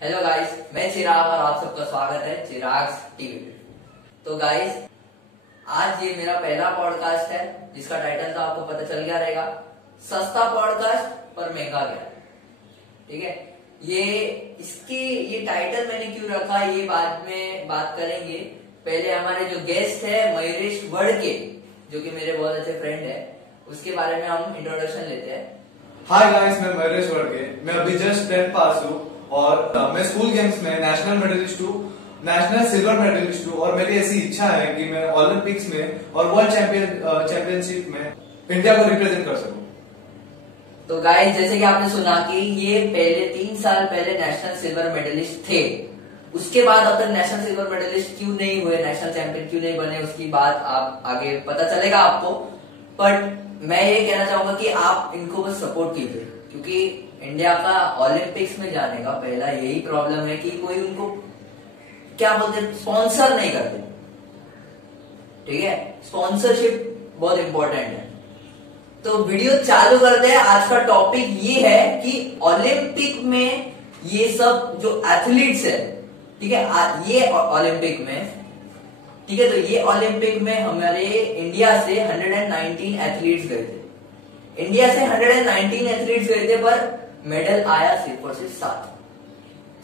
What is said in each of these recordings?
Hello guys, मैं चिराग और आप सबका स्वागत है चिराग टीवी पे। तो गाइस, आज ये मेरा पहला पॉडकास्ट है जिसका टाइटल तो आपको पता चल गया रहेगा, सस्ता पॉडकास्ट पर महंगा ज्ञान। ठीक है, ये टाइटल मैंने क्यों रखा ये बाद में बात करेंगे। पहले हमारे जो गेस्ट है मयूरेश वड़के, जो कि मेरे बहुत अच्छे फ्रेंड है, उसके बारे में हम इंट्रोडक्शन लेते हैं। हाय गाइस, मैं मयूरेश वड़के। मैं अभी जस्ट 10th पास हूँ और मैं स्कूल गेम्स में नेशनल मेडलिस्ट हूँ, नेशनल सिल्वर मेडलिस्ट हूँ और मेरी ऐसी इच्छा है कि मैं ओलंपिक्स में और वर्ल्ड चैंपियनशिप में इंडिया को रिप्रेजेंट कर सकूं। तो गाइस, जैसे कि आपने सुना कि ये पहले 3 साल पहले नेशनल सिल्वर मेडलिस्ट थे, उसके बाद अब तक नेशनल सिल्वर मेडलिस्ट क्यों नहीं हुए, नेशनल चैंपियन क्यों नहीं बने, उसकी बात आप आगे पता चलेगा आपको। बट मैं ये कहना चाहूंगा कि आप इनको बस सपोर्ट कीजिए, क्योंकि इंडिया का ओलंपिक्स में जाने का पहला यही प्रॉब्लम है कि कोई उनको क्या बोलते हैं, स्पॉन्सर नहीं करते। ठीक है, स्पॉन्सरशिप बहुत इंपॉर्टेंट है। तो वीडियो चालू करते हैं। आज का टॉपिक ये है कि ओलंपिक में ये सब जो एथलीट्स है, ठीक है, ये ओलंपिक में, ठीक है, तो ये ओलंपिक में हमारे इंडिया से 119 एथलीट्स गए थे। इंडिया से 119 एथलीट्स गए थे, पर मेडल आया सिर्फ और सिर्फ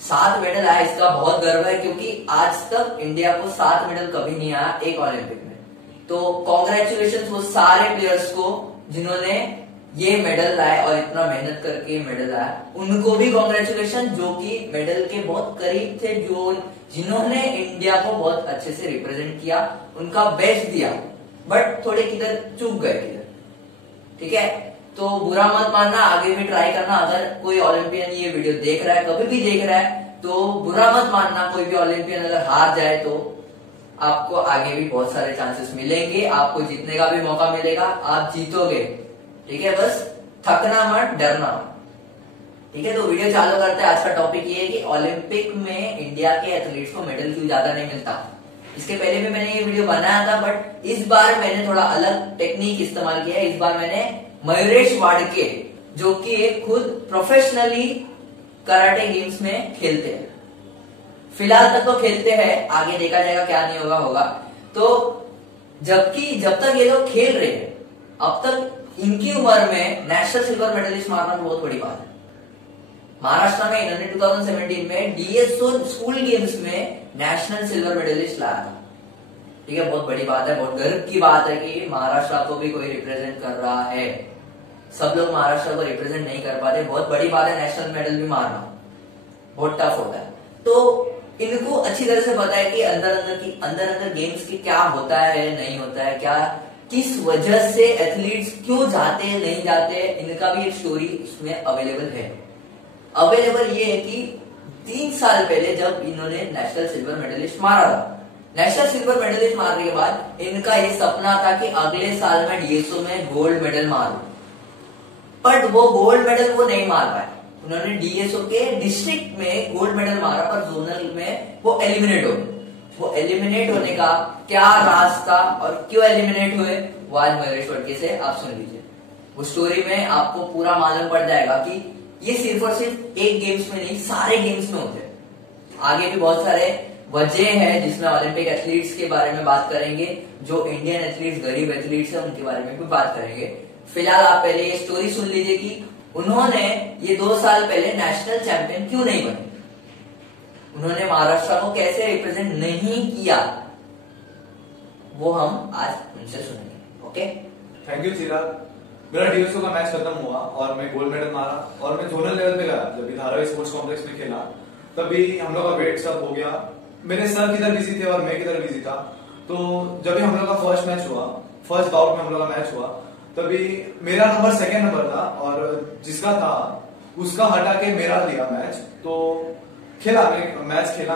7 मेडल आया। इसका बहुत गर्व है, क्योंकि आज तक इंडिया को 7 मेडल कभी नहीं आया एक ओलंपिक में। तो कॉन्ग्रेचुलेशन वो सारे प्लेयर्स को जिन्होंने ये मेडल लाए और इतना मेहनत करके मेडल लाया, उनको भी कॉन्ग्रेचुलेशन, जो कि मेडल के बहुत करीब थे, जिन्होंने इंडिया को बहुत अच्छे से रिप्रेजेंट किया, उनका बेस्ट दिया, बट थोड़े किधर चूक गए किधर। ठीक है, तो बुरा मत मानना, आगे भी ट्राई करना। अगर कोई ओलंपियन ये वीडियो देख रहा है, कभी भी देख रहा है, तो बुरा मत मानना। कोई भी ओलंपियन अगर हार जाए तो आपको आगे भी बहुत सारे चांसेस मिलेंगे, आपको जीतने का भी मौका मिलेगा, आप जीतोगे। ठीक है, बस थकना मत, डरना मत। ठीक है, तो वीडियो चालू करते हैं। आज का टॉपिक ये है कि ओलंपिक में इंडिया के एथलीट्स को मेडल क्यों ज्यादा नहीं मिलता। इसके पहले भी मैंने ये वीडियो बनाया था, बट इस बार मैंने थोड़ा अलग टेक्निक इस्तेमाल किया है। इस बार मैंने मयूरेश वाड़के, जो कि खुद प्रोफेशनली कराटे गेम्स में खेलते हैं, फिलहाल तक तो खेलते हैं, आगे देखा जाएगा क्या नहीं होगा। तो जब तक ये लोग खेल रहे हैं, अब तक इनकी उम्र में नेशनल सिल्वर मेडलिस्ट मारना तो बहुत बड़ी बात है। महाराष्ट्र में इन्होंने 2017 में डीएसओ स्कूल गेम्स में नेशनल सिल्वर मेडलिस्ट लाया था। ठीक है, बहुत बड़ी बात है, बहुत गर्व की बात है कि महाराष्ट्र को भी कोई रिप्रेजेंट कर रहा है। सब लोग महाराष्ट्र को रिप्रेजेंट नहीं कर पाते, बहुत बड़ी बात है। नेशनल मेडल भी मारना बहुत टफ होता है। तो इनको अच्छी तरह से पता है कि अंदर गेम्स की क्या होता है, नहीं होता है, क्या किस वजह से एथलीट्स क्यों जाते हैं, नहीं जाते हैं। इनका भी एक स्टोरी उसमें अवेलेबल ये है कि 3 साल पहले जब इन्होंने नेशनल सिल्वर मेडलिस्ट मारा था, नेशनल सिल्वर मेडलिस्ट मारने के बाद इनका ये सपना था कि अगले साल में डीएसओ में गोल्ड मेडल मारूं, बट वो गोल्ड मेडल वो नहीं मार पाए। उन्होंने डीएसओ के डिस्ट्रिक्ट में गोल्ड मेडल मारा, पर जोनल में वो एलिमिनेट हो गए। वो एलिमिनेट होने का क्या राज था और क्यों एलिमिनेट हुए, वो आज मयूरेश वड़के से आप सुन लीजिए। वो स्टोरी में आपको पूरा मालूम पड़ जाएगा कि ये सिर्फ और सिर्फ एक गेम्स में नहीं, सारे गेम्स में होते हैं। आगे भी बहुत सारे वजह है जिसमें ओलंपिक एथलीट्स के बारे में बात करेंगे, जो इंडियन एथलीट्स, गरीब एथलीट्स है, उनके बारे में भी बात करेंगे। फिलहाल आप पहले ये स्टोरी सुन लीजिए कि उन्होंने ये 2 साल पहले नेशनल चैंपियन क्यों नहीं बने, उन्होंने महाराष्ट्र को कैसे रिप्रेजेंट नहीं किया, वो हम आज उनसे सुनेंगे। ओके, थैंक यू चिराग। मेरा डीएसओ का मैच खत्म हुआ और मैं गोल्ड मेडल मारा और मैं जोनल लेवल पे गया। जब धारावी स्पोर्ट्स कॉम्प्लेक्स में खेला, तभी हम लोग का वेट सब हो गया। मेरे सर किधर बिजी थे और मैं किधर बिजी था। तो जब भी हम लोग का फर्स्ट मैच हुआ, फर्स्ट बाउट में हम लोग का मैच हुआ, तभी मेरा नंबर 2nd नंबर था और जिसका था उसका हटा के मेरा दिया मैच। तो खेला मैच खेला,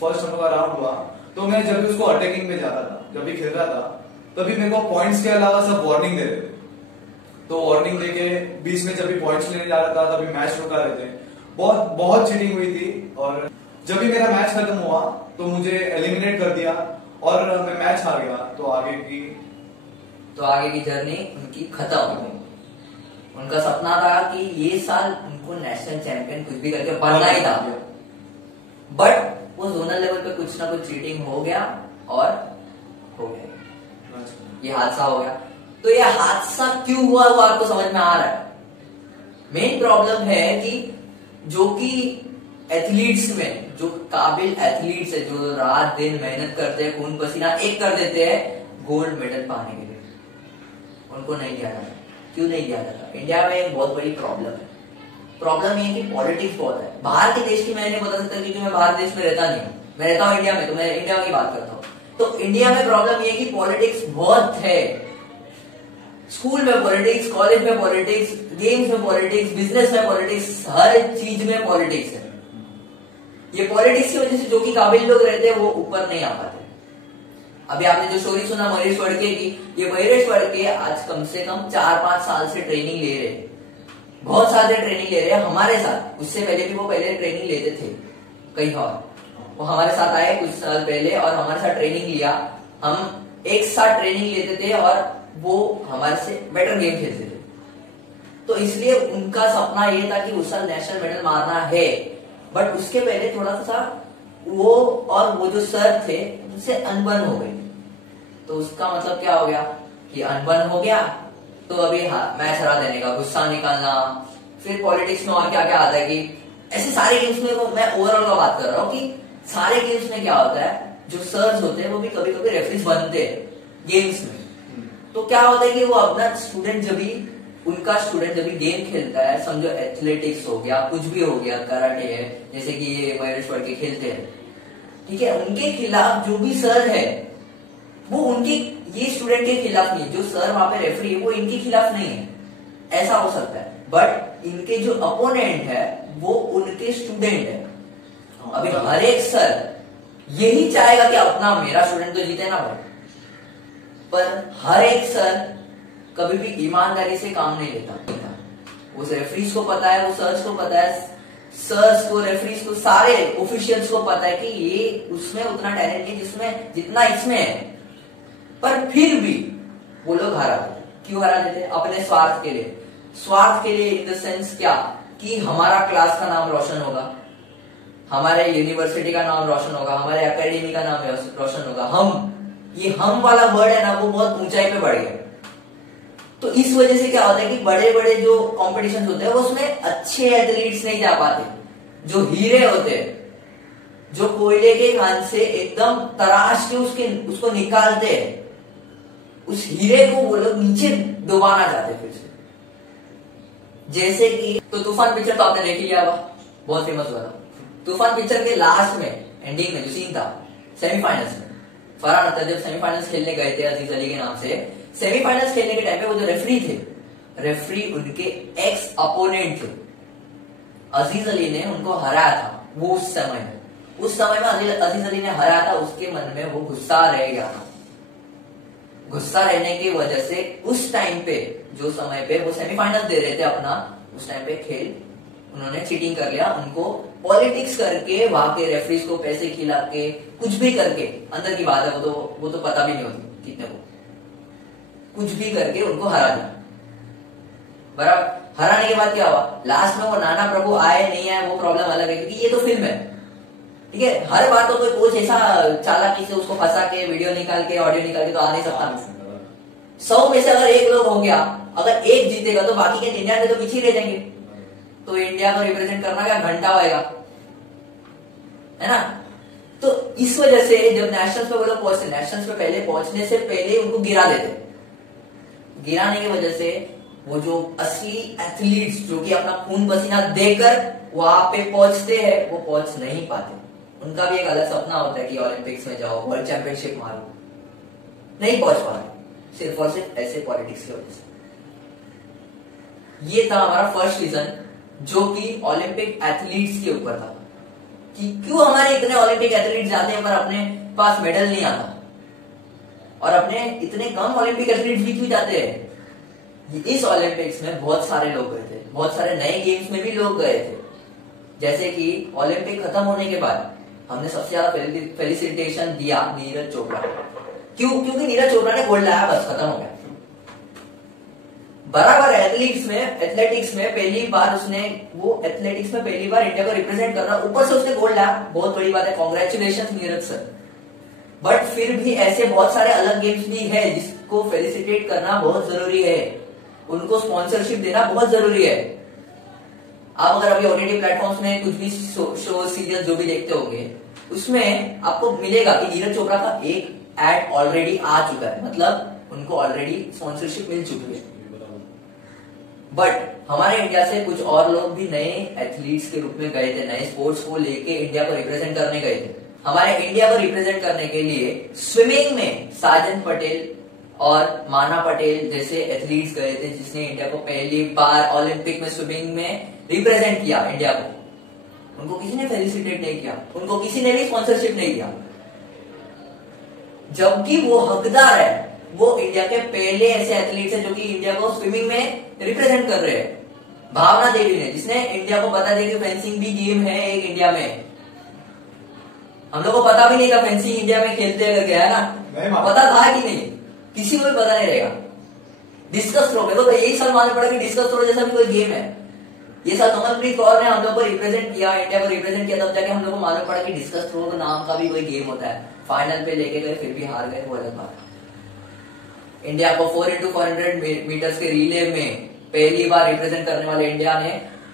फर्स्ट हम लोग का राउंड हुआ। तो मैं जब भी उसको अटैकिंग में जा रहा था, जब भी खेल रहा था, तभी मेरे को पॉइंट्स के अलावा सब वार्निंग दे रहे थे। तो वार्निंग देके बीच में जब भी पॉइंट्स लेने जा रहा था, तभी मैच रुका रहे थे। बहुत चीटिंग हुई थी। और जब भी मेरा मैच खत्म हुआ तो मुझे एलिमिनेट कर दिया और मैं मैच हार गया। तो आगे की जर्नी उनकी खत्म हो गई। उनका सपना था कि ये साल उनको नेशनल चैंपियन कुछ भी करके बनना ही था, बट वो जोनल लेवल पे कुछ ना कुछ चीटिंग हो गया और हो गया, ये हादसा हो गया। तो ये हादसा क्यों हुआ वो आपको समझ में आ रहा है? मेन प्रॉब्लम है कि जो कि एथलीट्स में जो काबिल एथलीट्स है, जो रात दिन मेहनत करते हैं, खून पसीना एक कर देते हैं गोल्ड मेडल पाने के लिए, उनको नहीं दिया जाता। क्यों नहीं दिया जाता? इंडिया में एक बहुत बड़ी प्रॉब्लम है। प्रॉब्लम ये है कि पॉलिटिक्स बहुत है। बाहर के देश की मैं नहीं बता सकता क्योंकि मैं बाहर देश में रहता नहीं हूँ, मैं रहता हूँ इंडिया में, तो मैं इंडिया की बात करता हूँ। तो इंडिया में प्रॉब्लम ये है कि पॉलिटिक्स बहुत है। स्कूल में पॉलिटिक्स, कॉलेज में पॉलिटिक्स, गेम्स में पॉलिटिक्स, बिजनेस में पॉलिटिक्स, हर चीज में पॉलिटिक्स है। ये पॉलिटिक्स की वजह से जो कि काबिल लोग रहते हैं वो ऊपर नहीं आ पाते। अभी आपने जो स्टोरी सुना महेश वड़के की, ये महेश वड़के आज कम से कम 4-5 साल से ट्रेनिंग ले रहे, बहुत साल से ट्रेनिंग ले रहे हैं हमारे साथ। उससे पहले भी वो पहले ट्रेनिंग लेते थे कहीं और, वो हमारे साथ आए कुछ साल पहले और हमारे साथ ट्रेनिंग लिया। हम एक साथ ट्रेनिंग लेते थे और वो हमारे से बेटर गेम खेलते थे। तो इसलिए उनका सपना ये था कि उस साल नेशनल मेडल मारना है, बट उसके पहले थोड़ा सा वो और वो जो सर थे उनसे अनबन हो गई। तो उसका मतलब क्या हो गया कि अनबन हो गया, तो अभी मैच हरा देने का गुस्सा निकालना। फिर पॉलिटिक्स में और क्या क्या आता है कि ऐसे सारे गेम्स में, मैं ओवरऑल का बात कर रहा हूँ कि सारे गेम्स में क्या होता है, जो सर्स होते हैं वो भी कभी कभी रेफरीज बनते हैं गेम्स में। तो क्या होता है कि वो अपना स्टूडेंट जब भी उनका स्टूडेंट जब भी गेम खेलता है, समझो एथलेटिक्स हो गया, कुछ भी हो गया, कराटे है, जैसे कि ये महेश वड़के खेलते हैं, ठीक है, उनके खिलाफ जो भी सर है वो उनके ये स्टूडेंट के खिलाफ नहीं, जो सर वहां पे रेफरी है वो इनके खिलाफ नहीं है, ऐसा हो सकता है। बट इनके जो अपोनेंट है वो उनके स्टूडेंट है। अभी हर एक सर यही चाहेगा कि अपना मेरा स्टूडेंट तो जीते ना भाई, पर हर एक सर कभी भी ईमानदारी से काम नहीं लेता। उस रेफरीज को पता है, वो सर्स को पता है, सर्स को, रेफरीज को, सारे ऑफिशियल्स को पता है कि ये उसमें उतना टैलेंट नहीं जिसमें जितना इसमें है, पर फिर भी वो लोग हरा देते। क्यों हरा देते? अपने स्वार्थ के लिए। स्वार्थ के लिए इन द सेंस क्या कि हमारा क्लास का नाम रोशन होगा, हमारे यूनिवर्सिटी का नाम रोशन होगा, हमारे एकेडमी का नाम रोशन होगा। हम वाला वर्ड है ना वो बहुत ऊंचाई पे बढ़ गया। तो इस वजह से क्या होता है कि बड़े बड़े जो कॉम्पिटिशन होते हैं उसमें अच्छे एथलीट्स नहीं जा पाते। जो हीरे होते हैं, जो कोयले के खान से एकदम तराश के उसको निकालते हैं, उस हीरे को वो लोग नीचे डुबाना चाहते फिर से। जैसे कि तो तूफान पिक्चर तो आपने देख लिया होगा, बहुत फेमस हुआ था। तूफान पिक्चर के लास्ट में, एंडिंग में जो सीन था सेमीफाइनल्स में, फरहान अख्तर जब सेमीफाइनल्स खेलने गए थे अजीज अली के नाम से, सेमीफाइनल्स खेलने के टाइम पे वो जो रेफरी थे, रेफरी उनके एक्स अपोनेंट थे। अजीज अली ने उनको हराया था वो उस समय में अजीज अली ने हराया था, उसके मन में वो गुस्सा रह गया था। गुस्सा रहने की वजह से उस टाइम पे, जो समय पे वो सेमीफाइनल दे रहे थे अपना, उस टाइम पे खेल उन्होंने चीटिंग कर लिया। उनको पॉलिटिक्स करके, वहां के रेफरीज को पैसे खिला के, कुछ भी करके, अंदर की बात है वो तो पता भी नहीं होती कितने को, कुछ भी करके उनको हरा दिया। बराबर हराने के बाद क्या हुआ, लास्ट में वो नाना प्रभु आए नहीं आए वो प्रॉब्लम अलग है, क्योंकि ये तो फिल्म है, ठीक है। हर बार तो कोई कोच ऐसा चालाकी से उसको फंसा के वीडियो निकाल के ऑडियो निकाल के तो आ नहीं सकता। 100 में से अगर एक लोग हो गया, अगर एक जीतेगा तो बाकी के 99 तो पीछे रह जाएंगे। तो इंडिया को रिप्रेजेंट करना क्या घंटा होएगा, है ना। तो इस वजह से जब नेशनल्स पे वो लोग पहुंचते, नेशनल्स पे पहले पहुंचने से पहले उनको गिरा देते। गिराने की वजह से वो जो असली एथलीट्स जो कि अपना खून पसीना देकर वहां पे पहुंचते हैं वो पहुंच नहीं पाते। उनका भी एक अलग सपना होता है कि ओलंपिक्स में जाओ, वर्ल्ड चैंपियनशिप मारो, नहीं पहुंच पा रहे सिर्फ और सिर्फ ऐसे पॉलिटिक्स की वजह से। ये था हमारा फर्स्ट रीजन जो कि ओलंपिक एथलीट्स के ऊपर था कि क्यों हमारे इतने ओलंपिक एथलीट्स जाते हैं पर अपने पास मेडल नहीं आता, और अपने इतने कम ओलंपिक एथलीट्स भी क्यों जाते हैं। इस ओलंपिक्स में बहुत सारे लोग गए थे, बहुत सारे नए गेम्स में भी लोग गए थे। जैसे कि ओलंपिक खत्म होने के बाद हमने सबसे ज्यादा फेलिसिटेशन दिया नीरज चोपड़ा। क्यों? क्योंकि नीरज चोपड़ा ने गोल्ड लाया, बस खत्म हो गया। बराबर एथलेटिक्स में पहली बार उसने वो एथलेटिक्स में पहली बार इंडिया को रिप्रेजेंट कर रहा, ऊपर से उसने गोल्ड लाया, बहुत बड़ी बात है, कॉन्ग्रेचुलेशन नीरज सर। बट फिर भी ऐसे बहुत सारे अलग गेम्स भी है जिसको फेलिसिटेट करना बहुत जरूरी है, उनको स्पॉन्सरशिप देना बहुत जरूरी है। आप अगर अभी ओटीटी प्लेटफॉर्म्स में कुछ भी शो सीरियल जो भी देखते होंगे, उसमें आपको मिलेगा कि नीरज चोपड़ा का एक एड ऑलरेडी आ चुका है, मतलब उनको ऑलरेडी स्पॉन्सरशिप मिल चुकी है। बट हमारे इंडिया से कुछ और लोग भी नए एथलीट्स के रूप में गए थे, नए स्पोर्ट्स को लेके इंडिया को रिप्रेजेंट करने गए थे। हमारे इंडिया को रिप्रेजेंट करने के लिए स्विमिंग में साजन पटेल और माना पटेल जैसे एथलीट्स गए थे, जिसने इंडिया को पहली बार ओलंपिक में स्विमिंग में रिप्रेजेंट किया इंडिया को। उनको किसी ने फेलिसिटेट नहीं किया, उनको किसी ने भी स्पॉन्सरशिप नहीं किया, जबकि वो हकदार है। वो इंडिया के पहले ऐसे एथलीट्स हैं जो कि इंडिया को स्विमिंग में रिप्रेजेंट कर रहे हैं। भावना देवी ने, जिसने इंडिया को बता दिया कि फेंसिंग भी गेम है एक इंडिया में। हम लोग को पता भी नहीं था फेंसिंग इंडिया में खेलते हुए गया है ना, पता था कि नहीं, किसी को भी पता नहीं रहेगा। डिस्कस थ्रो, मेरे को तो यही साल मालूम पड़ा कि डिस्कस थ्रो जैसा भी कोई गेम है। ये साल कमलप्रीत कौर ने हम लोग को रिप्रेजेंट किया, इंडिया को रिप्रेजेंट किया, तब जाके हम लोग को मालूम पड़ा कि डिस्कस थ्रो नाम का भी कोई गेम होता है। फाइनल पे लेके गए, फिर भी हार गए, वो अलग बात है। इंडिया को 4x400 मीटर्स के रिले में पहली बार रिप्रेजेंट करने वाले इंडिया ने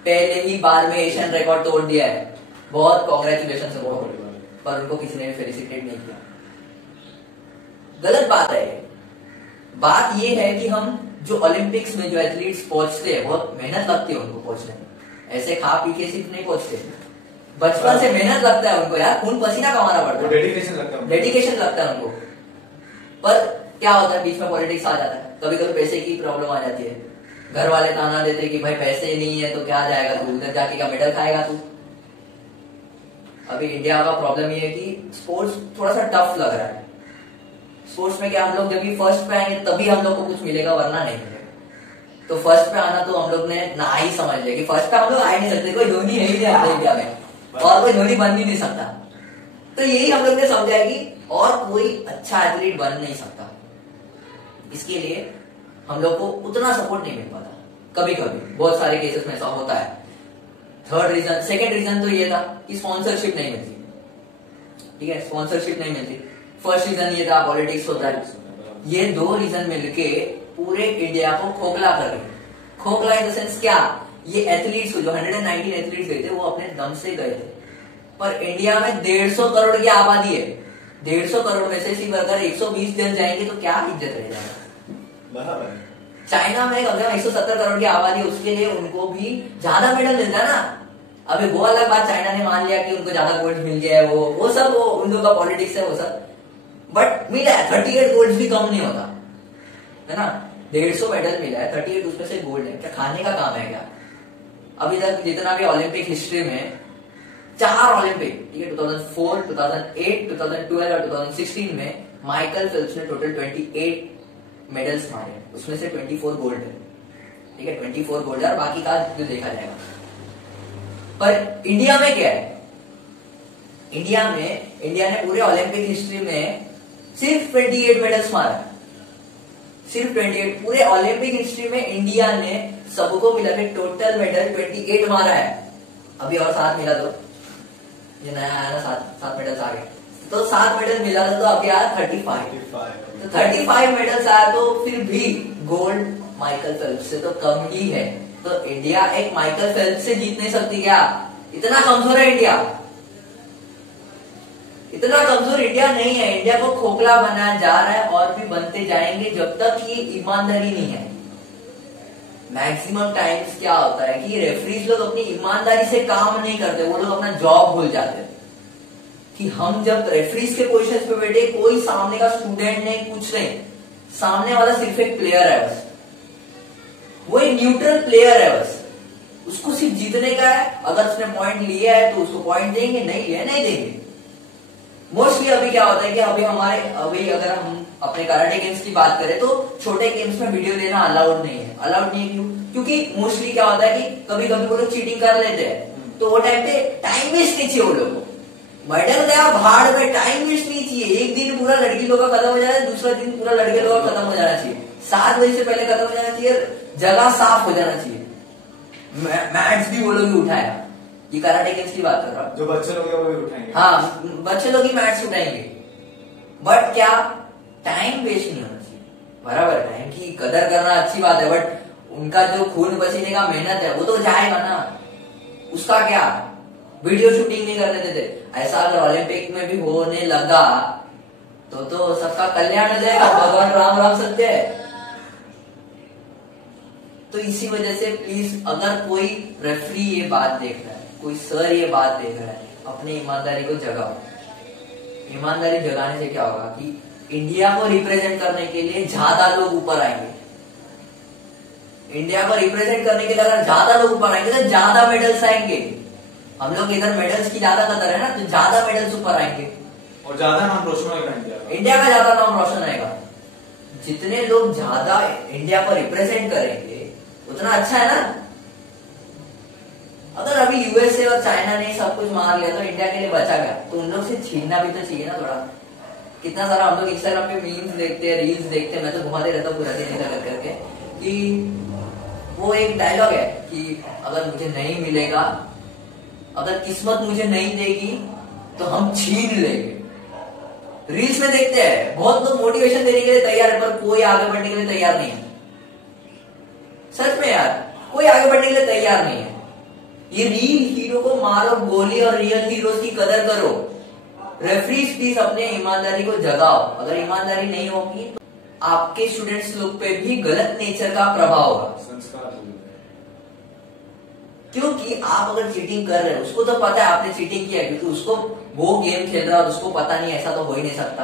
पहले ही बार में एशियन रिकॉर्ड तोड़ दिया है। बहुत कॉन्ग्रेचुलेशन है वो, पर उनको किसी ने फेलिसिटेट नहीं किया। गलत बात है। बात ये है कि हम जो ओलंपिक्स में जो एथलीट्स पहुंचते हैं, बहुत मेहनत लगती है उनको पहुंचने में, ऐसे खा पी के सिर्फ नहीं पहुंचते, बचपन से मेहनत लगता है उनको यार, खून पसीना कमाना पड़ता है, डेडिकेशन लगता है उनको। पर क्या होता है, बीच में पॉलिटिक्स आ जाता है, कभी कभी पैसे की प्रॉब्लम आ जाती है, घर वाले ताना देते कि भाई पैसे नहीं है तो क्या जाएगा तू उधर, जाके क्या मेडल खाएगा तू। अभी इंडिया का प्रॉब्लम ये है कि स्पोर्ट्स थोड़ा सा टफ लग रहा है। स्पोर्ट्स में क्या हम लोग जब फर्स्ट पे आएंगे तभी हम लोग को कुछ मिलेगा, वरना नहीं मिलेगा। तो फर्स्ट पे आना तो हम लोग ने ना ही समझ लिया कि फर्स्ट पे हम लोग आ ही नहीं सकते, कोई धोनी है ही नहीं अपने इंडिया में, और कोई धोनी बन भी नहीं सकता। तो यही हम लोग ने समझा है कि और कोई अच्छा एथलीट बन नहीं सकता। इसके लिए हम लोग को उतना सपोर्ट नहीं मिल पाता, कभी कभी बहुत सारे केसेस में ऐसा होता है। सेकेंड रीजन तो ये था कि स्पॉन्सरशिप नहीं मिलती, ठीक है, स्पॉन्सरशिप नहीं मिलती। फर्स्ट रीजन ये था पॉलिटिक्स होता है। ये दो रीजन मिलके पूरे इंडिया को खोखला कर रहे हैं। खोखला इन द सेंस क्या, ये एथलीट्स जो 119 एथलीट्स गए थे वो अपने दम से गए थे, पर इंडिया में 150 करोड़ की आबादी है। 150 करोड़ में से सिर्फ अगर 120 जन जाएंगे तो क्या इज्जत रह जाएगा। चाइना में कम से कम 170 करोड़ की आबादी है, उसके लिए उनको भी ज्यादा मेडल मिलता है ना। अभी वो अलग बात, चाइना ने मान लिया कि उनको ज्यादा गोल्ड मिल गया है, वो सब वो उन लोगों का पॉलिटिक्स है वो सब, बट मिला है 38 गोल्ड भी कम नहीं होता है ना। 150 मेडल मिला है, 38 उसमें से गोल्ड है, क्या खाने का काम है क्या। अभी तक जितना भी ओलंपिक हिस्ट्री में 4 ओलंपिक, ठीक है, 2004, 2008, 2012 और 2016 में माइकल फेल्प्स ने टोटल 28 मेडल्स मारे, उसमें से 24 गोल्ड है, ठीक है, 24 गोल्ड है, और बाकी का जो देखा जाएगा। पर इंडिया में क्या है, इंडिया ने पूरे ओलंपिक हिस्ट्री में सिर्फ 28 मेडल्स मारा, सिर्फ 28। पूरे ओलंपिक हिस्ट्री में इंडिया ने सबको मिला के टोटल मेडल 28 मारा है। अभी और 7 मिला तो ये नया आया ना, 7 मेडल्स आ गए, तो 7 मेडल मिला था, तो अभी आया 35। तो 35 मेडल्स आया, तो फिर भी गोल्ड माइकल फेल्प्स से तो कम ही है। तो इंडिया एक माइकल फेल्प्स से जीत नहीं सकती क्या? इतना कमजोर है इंडिया, इतना कमजोर इंडिया नहीं है। इंडिया को खोखला बनाया जा रहा है और भी बनते जाएंगे जब तक ये ईमानदारी नहीं है। मैक्सिमम टाइम्स क्या होता है कि रेफरीज लोग अपनी ईमानदारी से काम नहीं करते, वो लोग अपना जॉब भूल जाते हैं। कि हम जब रेफरीज के पोजीशन पे बैठे, कोई सामने का स्टूडेंट नहीं, कुछ नहीं, सामने वाला सिर्फ एक प्लेयर है बस, वो एक न्यूट्रल प्लेयर है बस, उसको सिर्फ जीतने का है। अगर उसने पॉइंट लिया है तो उसको पॉइंट देंगे, नहीं लिया नहीं देंगे। मोस्टली अभी क्या होता है कि अभी अगर हम अपने कराटे गेम्स की बात करें तो छोटे गेम्स में वीडियो लेना अलाउड नहीं है। अलाउड नहीं क्यों? क्योंकि मोस्टली क्या होता है कि कभी कभी वो लोग चीटिंग कर लेते हैं, तो वो टाइम पे टाइम वेस्ट नहीं चाहिए वो लोग को। मेडल गया भाड़ में, टाइम वेस्ट नहीं चाहिए। एक दिन पूरा लड़की लोग का खत्म हो जाना, दूसरा दिन पूरा लड़के लोग का खत्म हो जाना चाहिए। 7 बजे से पहले खत्म हो जाना चाहिए, जगह साफ हो जाना चाहिए। मैट्स भी वो लोग ही उठाया, ये कराटे गेम्स की बात कर रहा हूँ। जो बच्चे लोग हैं वो भी उठाएंगे। हाँ, बच्चे लोग ही मैट्स उठाएंगे। बट क्या टाइम वेस्ट नहीं होना चाहिए। बराबर, टाइम की कदर करना अच्छी बात है, बट उनका जो खून पसीने का मेहनत है वो तो जाएगा ना। उसका क्या, वीडियो शूटिंग नहीं करने देते। ऐसा अगर ओलंपिक में भी होने लगा तो सबका कल्याण हो जाएगा। भगवान राम राम सत्य है। तो इसी वजह से प्लीज, अगर कोई रेफरी ये बात देख रहा है, कोई सर ये बात देख रहा है, अपनी ईमानदारी को जगाओ। ईमानदारी जगाने से क्या होगा कि इंडिया को रिप्रेजेंट करने के लिए ज्यादा लोग ऊपर आएंगे। इंडिया को रिप्रेजेंट करने के लिए अगर ज्यादा लोग ऊपर आएंगे तो ज्यादा मेडल्स आएंगे। हम लोग इधर मेडल्स की ज्यादा कदर है ना, तो ज्यादा मेडल्स ऊपर आएंगे और ज्यादा नाम रोशन होगा इंडिया का ज्यादा नाम रोशन आएगा। जितने लोग ज्यादा इंडिया को रिप्रेजेंट करेंगे उतना अच्छा है ना। अगर अभी यूएसए और चाइना ने सब कुछ मार लिया तो इंडिया के लिए बचा गया, तो उन लोग से छीनना भी तो चाहिए ना थोड़ा। कितना सारा हम लोग इंस्टाग्राम पे मीम्स देखते हैं, रील्स देखते हैं, मैं तो घुमाते रहता हूँ पूरा दिन इधर करके कि वो एक डायलॉग है कि अगर मुझे नहीं मिलेगा, अगर किस्मत मुझे नहीं देगी तो हम छीन लेंगे। रील्स में देखते हैं, बहुत लोग मोटिवेशन देने के लिए तैयार है, पर कोई आगे बढ़ने के लिए तैयार नहीं है। सच में यार, कोई आगे बढ़ने के लिए तैयार नहीं है। ये रियल हीरो को मारो गोली और रियल हीरोज की कदर करो। रेफरीज प्लीज अपने ईमानदारी को जगाओ। अगर ईमानदारी नहीं होगी तो आपके स्टूडेंट्स लोग पे भी गलत नेचर का प्रभाव होगा। संस्कार, क्योंकि आप अगर चीटिंग कर रहे हो, उसको तो पता है आपने चीटिंग किया, क्योंकि उसको वो गेम खेल रहा है, उसको पता नहीं, ऐसा तो हो ही नहीं सकता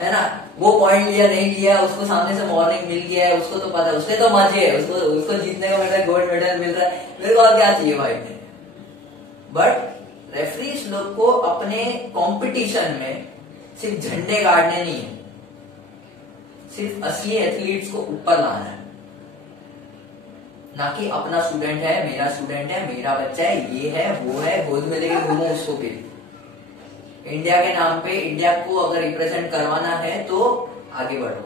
है ना। वो पॉइंट लिया नहीं लिया, उसको सामने से वार्निंग मिल गया है, उसको तो पता है, उसने तो मजे है, उसको जीतने का मिल रहा है, गोल्ड मेडल मिल रहा है, मेरे को और क्या चाहिए भाई। बट रेफरीज लोग को अपने कंपटीशन में सिर्फ झंडे गाड़ने नहीं है, सिर्फ असली एथलीट्स को ऊपर लाना है, ना कि अपना स्टूडेंट है, मेरा स्टूडेंट है, मेरा बच्चा है, ये है वो है, गोद में लेके घूमो उसको। फिर इंडिया के नाम पे इंडिया को अगर रिप्रेजेंट करवाना है तो आगे बढ़ो।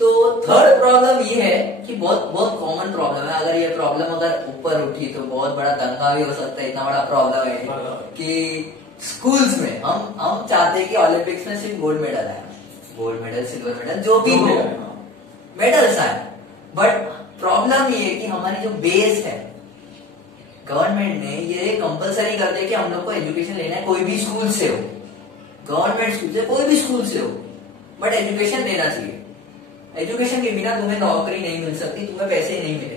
तो थर्ड प्रॉब्लम ये है कि बहुत बहुत कॉमन प्रॉब्लम है। अगर ये प्रॉब्लम अगर ऊपर उठी तो बहुत बड़ा दंगा भी हो सकता है। इतना बड़ा प्रॉब्लम है कि स्कूल्स में हम चाहते हैं कि ओलंपिक्स में सिर्फ गोल्ड मेडल आए, गोल्ड मेडल, सिल्वर मेडल, जो भी हो, मेडल्स आए। बट प्रॉब्लम ये है कि हमारी जो बेस है, गवर्नमेंट ने ये कंपलसरी कर दिया कि हम लोग को एजुकेशन लेना है, कोई भी स्कूल से हो, गवर्नमेंट स्कूल से, कोई भी स्कूल से हो, बट एजुकेशन लेना चाहिए। एजुकेशन के बिना तुम्हें नौकरी नहीं मिल सकती, तुम्हें पैसे नहीं मिलेंगे।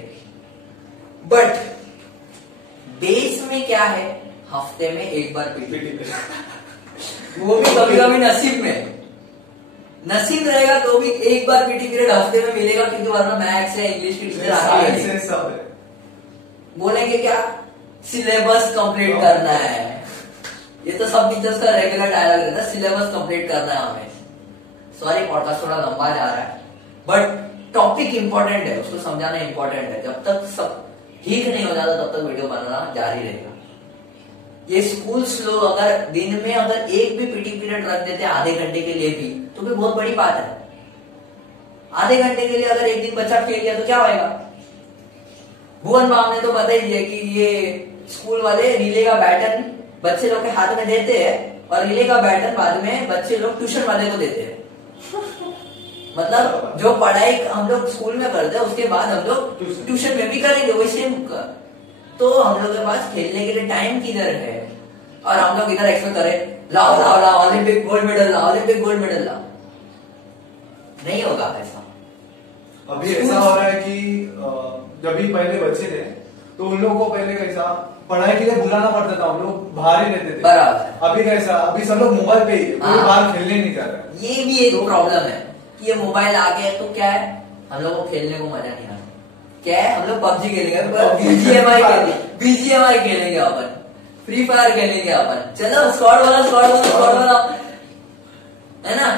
बट बेस में क्या है, हफ्ते में एक बार पीटी, वो भी कभी कभी नसीब में, नसीब रहेगा तो भी एक बार पीटी पीरियड हफ्ते में मिलेगा, क्योंकि वरना मैथ्स है, इंग्लिश की टीचर आती है, बोलेंगे क्या सिलेबस कंप्लीट करना है। ये तो सब टीचर्स का रेगुलर डायलॉग रहता है, सिलेबस कंप्लीट करना है हमें। सॉरी पॉडकास्ट थोड़ा लंबा जा रहा है, बट टॉपिक इंपॉर्टेंट है, उसको समझाना इंपॉर्टेंट है। जब तक सब ठीक नहीं हो जाता तब तक वीडियो बनाना जारी रहेगा। ये स्कूल्स लोग अगर दिन में अगर एक भी पीटी पीरियड रख देते आधे घंटे के लिए भी, तो भी बहुत बड़ी बात है। आधे घंटे के लिए अगर एक दिन बच्चा खेल लिया तो क्या होगा। भुवन बाम ने तो बता ही दिया कि ये स्कूल वाले रिले का बैटन बच्चे लोग के हाथ में देते हैं और रिले का बैटन बाद में बच्चे लोग ट्यूशन वाले को देते हैं। मतलब जो पढ़ाई हम लोग स्कूल में करते हैं उसके बाद हम लोग ट्यूशन में भी करेंगे वही सेम। तो हम लोग के पास खेलने के लिए टाइम किधर है, और हम लोग इधर एक्सपेक्ट करें लाओ लाओ लाओ ओलंपिक गोल्ड मेडल लाओ, ओलंपिक गोल्ड मेडल लाओ। नहीं होगा ऐसा। अभी ऐसा हो रहा है कि जब भी पहले बच्चे थे तो उन लोगों को पहले कैसा पढ़ाई के लिए बुलाना पड़ता था, हम लोग बाहर ही रहते थे। बराबर। अभी कैसा, अभी सब लोग मोबाइल पे ही, कोई बाहर खेलने नहीं जा रहा है। ये भी एक प्रॉब्लम है कि ये मोबाइल आ गया तो क्या है, हम लोग को खेलने को मजा नहीं आता। क्या है, हम लोग पबजी खेलेंगे, बीजीएमआई खेलेंगे अपन, फ्री फायर खेलेंगे अपन, चलो स्क्वाड वाला है ना।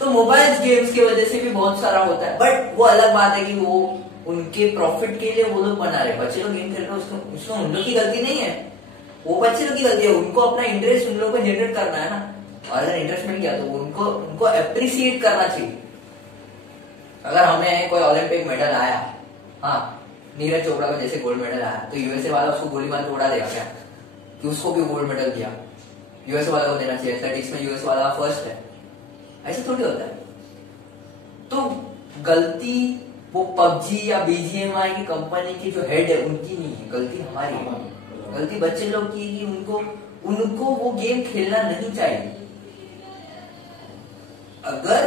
तो मोबाइल गेम्स की वजह से भी बहुत सारा होता है। बट वो अलग बात है कि वो उनके प्रॉफिट के लिए वो लोग बना रहे, बच्चे लोग गेम खेल रहे हैं, उसको उन लोग की गलती नहीं है। वो बच्चे लोग की गलती है, उनको अपना इंटरेस्ट उन लोगों को जनरेट करना है ना, और अगर इंटरेस्ट मिल गया तो उनको अप्रिसिएट करना चाहिए। अगर हमें कोई ओलंपिक मेडल आया, हाँ नीरज चोपड़ा को जैसे गोल्ड मेडल आया, तो यूएसए वाला उसको गोली मार के उड़ा देगा क्या कि उसको भी गोल्ड मेडल दिया, यूएसए वाला को देना चाहिए, एथलेटिक्स में यूएस वाला फर्स्ट है, ऐसे थोड़ी होता है। तो गलती वो पबजी या बीजीएमआई की कंपनी की जो हेड है उनकी नहीं है, गलती हमारी है, गलती बच्चे लोग की कि उनको वो गेम खेलना नहीं चाहिए। अगर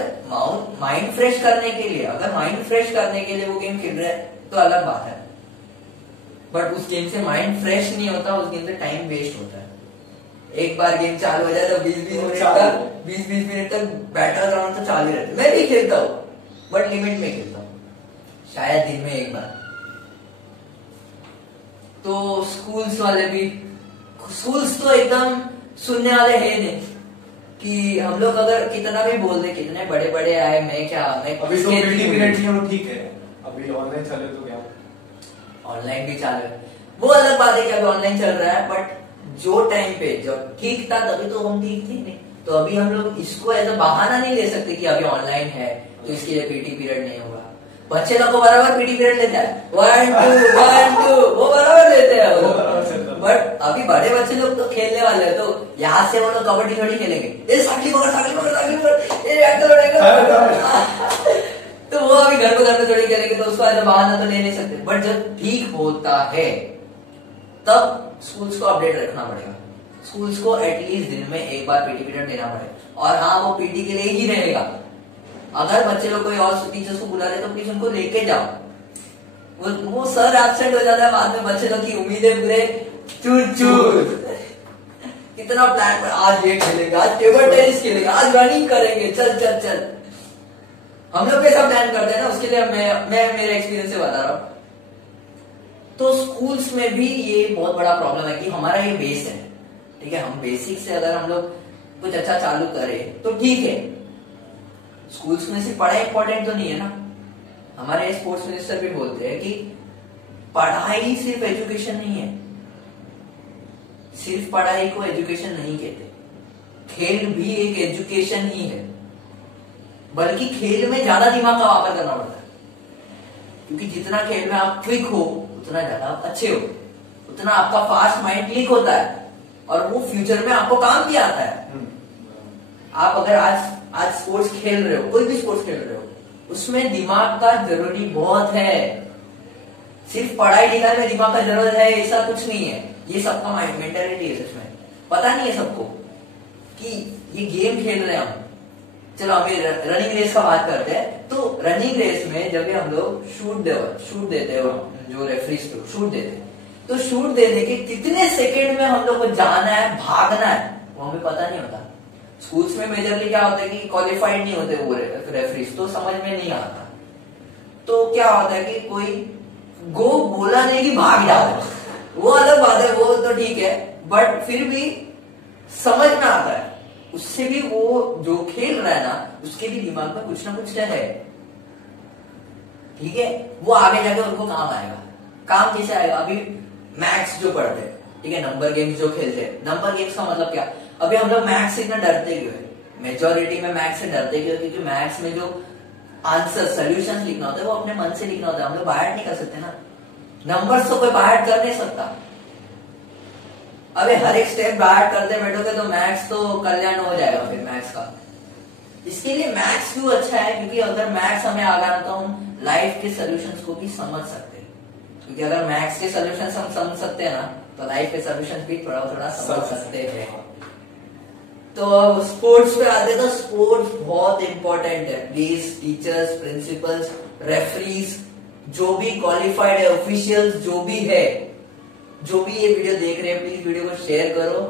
माइंड फ्रेश करने के लिए वो गेम खेल रहे हैं तो अलग बात है, बट उस गेम से माइंड फ्रेश नहीं होता, उस गेम से टाइम वेस्ट होता है। एक बार गेम चालू हो जाए तो 20-20 मिनट तक बैटल ग्राउंड तो चालू रहता है। मैं भी खेलता हूँ बट लिमिट में खेलता हूँ, शायद दिन में एक बार। तो स्कूल्स तो एकदम सुनने वाले है नहीं कि हम लोग अगर कितना भी बोल दे, कितने बड़े बड़े आए, मैं अभी तो पीटी पीरियड नहीं हो, ठीक है, अभी ऑनलाइन चले तो क्या, ऑनलाइन भी चालू है, वो अलग बात है कि अभी ऑनलाइन चल रहा है, बट जो टाइम पे जब ठीक था तभी तो हम ठीक थे नहीं। तो अभी हम लोग इसको ऐसा बहाना नहीं ले सकते कि अभी ऑनलाइन है तो इसके लिए पीटी पीरियड नहीं होगा। बच्चे लोग को बराबर पीटी पीरियड लेता है, 1 2 वो बराबर लेते हैं, बट अभी बड़े बच्चे लोग तो खेलने वाले हैं, तो यहाँ से वो लोग कबड्डी थोड़ी खेलेंगे, साकली पकड़ तो वो अभी घर पे थोड़ी खेलेंगे, तो उसको ऐसा बहाना तो ले नहीं सकते। बट जब ठीक होता है तब स्कूल्स को अपडेट रखना पड़ेगा, स्कूल्स को एटलीस्ट दिन में एक बार पीटी पीरियड देना पड़ेगा, और हाँ वो पीटी के लिए ही रहेगा। अगर बच्चे लोग कोई और टीचर्स को बुला रहे तो प्लीज उनको लेके जाओ, वो सर एब्सेंट हो जाता है, बाद में बच्चे लोग की उम्मीदें पूरे चूर कितना प्लान, आज ये खेलेगा, आज टेबल टेनिस खेलेगा, आज रनिंग करेंगे, चल हम लोग कैसा प्लान करते हैं ना, उसके लिए मैं मेरे एक्सपीरियंस से बता रहा हूँ। तो स्कूल्स में भी ये बहुत बड़ा प्रॉब्लम है कि हमारा ये बेस है, ठीक है, हम बेसिक से अगर हम लोग कुछ अच्छा चालू करें तो ठीक है। स्कूल्स में सिर्फ पढ़ाई इंपॉर्टेंट तो नहीं है ना, हमारे स्पोर्ट्स मिनिस्टर भी बोलते हैं कि पढ़ाई सिर्फ एजुकेशन नहीं है, सिर्फ पढ़ाई को एजुकेशन नहीं कहते, खेल भी एक एजुकेशन ही है, बल्कि खेल में ज्यादा दिमाग का वापर करना पड़ता है, क्योंकि जितना खेल में आप क्विक हो उतना ज्यादा आप अच्छे हो, उतना आपका फास्ट माइंड क्लिक होता है, और वो फ्यूचर में आपको काम भी आता है। आप अगर आज स्पोर्ट्स खेल रहे हो, कोई भी स्पोर्ट्स खेल रहे हो, उसमें दिमाग का जरूरी बहुत है, सिर्फ पढ़ाई लिखाई में दिमाग का जरूरत है ऐसा कुछ नहीं है, ये सबका माइंड मेंटालिटी है, सच में पता नहीं है सबको कि ये गेम खेल रहे हैं हम। चलो अभी रनिंग रेस का बात करते हैं, तो रनिंग रेस में जब हम लोग शूट देते हैं, जो रेफरीज शूट देते हैं, तो शूट देने के कितने सेकंड में हम लोग को जाना है, भागना है, वो हमें पता नहीं होता। स्कूल्स में मेजरली क्या होता है कि क्वालिफाइड नहीं होते वो रेफरीज, तो समझ में नहीं आता। तो क्या होता है कि कोई गो बोला नहीं कि भाग जाओ, वो अलग बात है, वो तो ठीक है, बट फिर भी समझ में आता है, उससे भी वो जो खेल रहा है ना, उसके भी दिमाग में कुछ ना कुछ है, ठीक है, वो आगे जाके उनको काम आएगा। काम कैसे आएगा? अभी मैथ्स जो पढ़ते हैं, ठीक है, नंबर गेम्स जो खेलते हैं, नंबर गेम्स का मतलब क्या, अभी हम लोग मैथ्स से इतना डरते क्यों है? मेजोरिटी में मैथ्स से डरते क्यों? क्योंकि मैथ्स में जो आंसर सोल्यूशन लिखना होता है वो अपने मन से लिखना होता है, हम लोग बाहर नहीं कर सकते ना, नंबर्स तो कोई बाहर कर नहीं सकता। अबे हर एक स्टेप बाहर करते बैठोगे तो मैथ्स तो कल्याण हो जाएगा फिर मैथ्स का। इसके लिए मैथ्स क्यों अच्छा है? क्योंकि अगर मैथ्स हमें आ गया तो हम लाइफ के सोल्यूशंस को भी समझ सकते हैं, क्योंकि अगर मैथ्स के सोल्यूशंस हम समझ सकते हैं ना, तो लाइफ के सोल्यूशंस भी थोड़ा थोड़ा समझ सकते हैं। तो स्पोर्ट्स पे आते तो स्पोर्ट्स बहुत इंपॉर्टेंट है, प्लीज टीचर्स, प्रिंसिपल्स, रेफरीज, जो भी क्वालिफाइड है, ऑफिशियल्स जो भी है, जो भी ये वीडियो देख रहे हैं, प्लीज वीडियो को शेयर करो,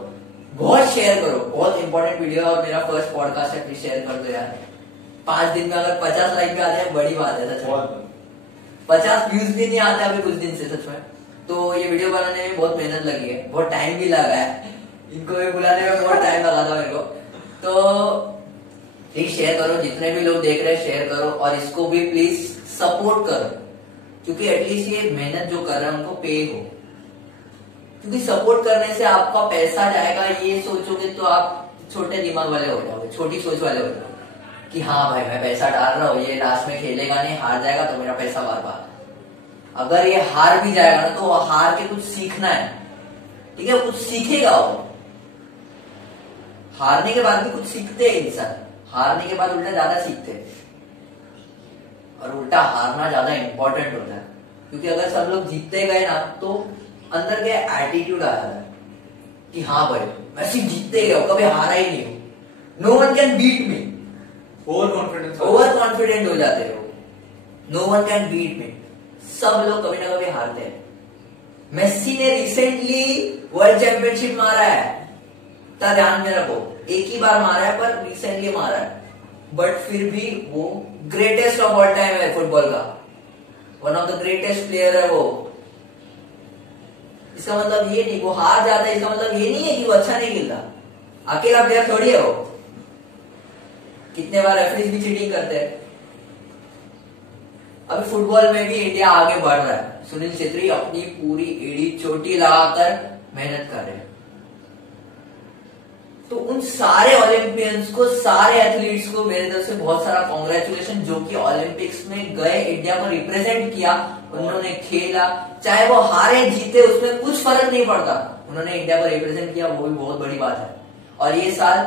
बहुत शेयर करो, बहुत इंपॉर्टेंट वीडियो है और मेरा फर्स्ट पॉडकास्ट है, प्लीज शेयर कर दो यार। 5 दिन में अगर 50 लाइक भी आते हैं बड़ी बात है, सच में 50 व्यूज भी नहीं आते अभी कुछ दिन से, सच में। तो ये वीडियो बनाने में बहुत मेहनत लगी है, बहुत टाइम भी लगा है, इनको भी बुलाने में बहुत टाइम लगा था मेरे को। तो प्लीज शेयर करो, जितने भी लोग देख रहे हैं शेयर करो, और इसको भी प्लीज सपोर्ट करो, क्योंकि एटलीस्ट ये मेहनत जो कर रहे हैं उनको पे हो, क्योंकि सपोर्ट करने से आपका पैसा जाएगा, ये सोचोगे तो आप छोटे दिमाग वाले हो जाओगे, छोटी सोच वाले हो जाओगे कि हाँ भाई मैं पैसा डाल रहा हूँ, ये लास्ट में खेलेगा नहीं, हार जाएगा तो मेरा पैसा बर्बाद। अगर ये हार भी जाएगा ना तो हार के कुछ सीखना है, ठीक है, कुछ सीखेगा वो। हारने के बाद भी कुछ सीखते हैं इंसान, हारने के बाद उल्टा ज्यादा सीखते हैं, और उल्टा हारना ज्यादा इंपॉर्टेंट होता है। क्योंकि अगर सब लोग जीतते गए ना तो अंदर के एटीट्यूड आ जाता है कि हाँ भाई मैं सिर्फ जीतते गया, कभी हारा ही नहीं हूं, no one can beat me. Over confident हो जाते हो, no one can beat me. सब लोग कभी ना कभी हारते हैं। मेस्सी ने रिसेंटली वर्ल्ड चैंपियनशिप मारा है, तो ध्यान में रखो, एक ही बार मारा है पर रिसेंटली मारा है, बट फिर भी वो ग्रेटेस्ट ऑफ ऑल टाइम है फुटबॉल का, one of the greatest player है वो। इसका मतलब ये नहीं वो हार जाता है, इसका मतलब ये नहीं है कि वो अच्छा नहीं खेलता, अकेला प्लेयर थोड़ी है वो। कितने बार रेफरीज भी चीटिंग करते हैं। अभी फुटबॉल में भी इंडिया आगे बढ़ रहा है, सुनील छेत्री अपनी पूरी एड़ी चोटी लगाकर मेहनत कर रहे हैं। तो उन सारे ओलंपियंस को, सारे एथलीट्स को मेरे तरफ से बहुत सारा कॉन्ग्रेचुलेशन, जो कि ओलंपिक्स में गए, इंडिया को रिप्रेजेंट किया, उन्होंने खेला, चाहे वो हारे जीते उसमें कुछ फर्क नहीं पड़ता, उन्होंने इंडिया को रिप्रेजेंट किया, वो भी बहुत बड़ी बात है। और ये साल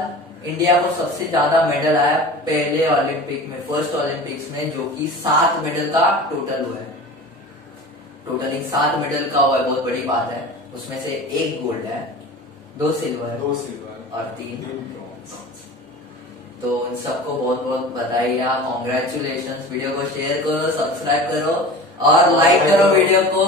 इंडिया को सबसे ज्यादा मेडल आया पहले ओलंपिक में, फर्स्ट ओलंपिक्स में, जो कि 7 मेडल का टोटल हुआ है। टोटलिंग 7 मेडल का हुआ है, बहुत बड़ी बात है। उसमें से 1 गोल्ड है, 2 सिल्वर और 3 ब्रॉन्ज। तो उन सबको बहुत बहुत बधाई, कॉन्ग्रेचुलेशन। वीडियो को शेयर करो, सब्सक्राइब करो और लाइक करो वीडियो को,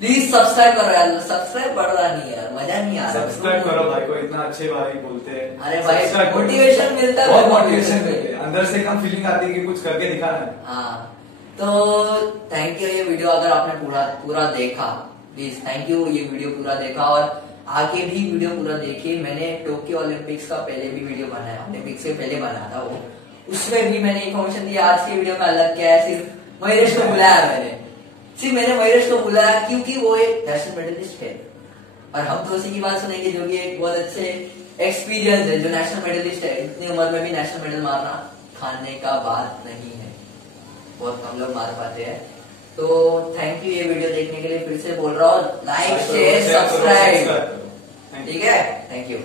प्लीज सब्सक्राइब करो यार, सब्सक्राइब बढ़ रहा नहीं यार, मजा नहीं आ रहा। सब्सक्राइब करो भाई को, इतना अच्छे भाई बोलते हैं। अरे भाई मोटिवेशन मिलता है, बहुत मोटिवेशन मिलती है, अंदर से एकदम फीलिंग आती है कि कुछ करके दिखाना है। हाँ, तो थैंक यू। ये वीडियो अगर आपने पूरा देखा, प्लीज थैंक यू, ये वीडियो पूरा देखा और आगे भी वीडियो पूरा देखिए। मैंने टोक्यो ओलंपिक्स का पहले भी वीडियो बनाया, ओलंपिक्स से पहले बना था वो, उसमें भी मैंने इन्फॉर्मेशन दी। आज की वीडियो में अलग क्या है, सिर्फ महेश को बुलाया मैंने महेश को बुलाया क्योंकि वो एक नेशनल मेडलिस्ट है, और हम तो उसी की बात सुनेंगे जो कि एक बहुत अच्छे एक्सपीरियंस है, जो नेशनल मेडलिस्ट है। इतनी उम्र में भी नेशनल मेडल मारना खाने का बात नहीं है, बहुत कम लोग मार पाते हैं। तो थैंक यू ये वीडियो देखने के लिए, फिर से बोल रहा हूँ, लाइक शेयर सब्सक्राइब, ठीक है, थैंक यू।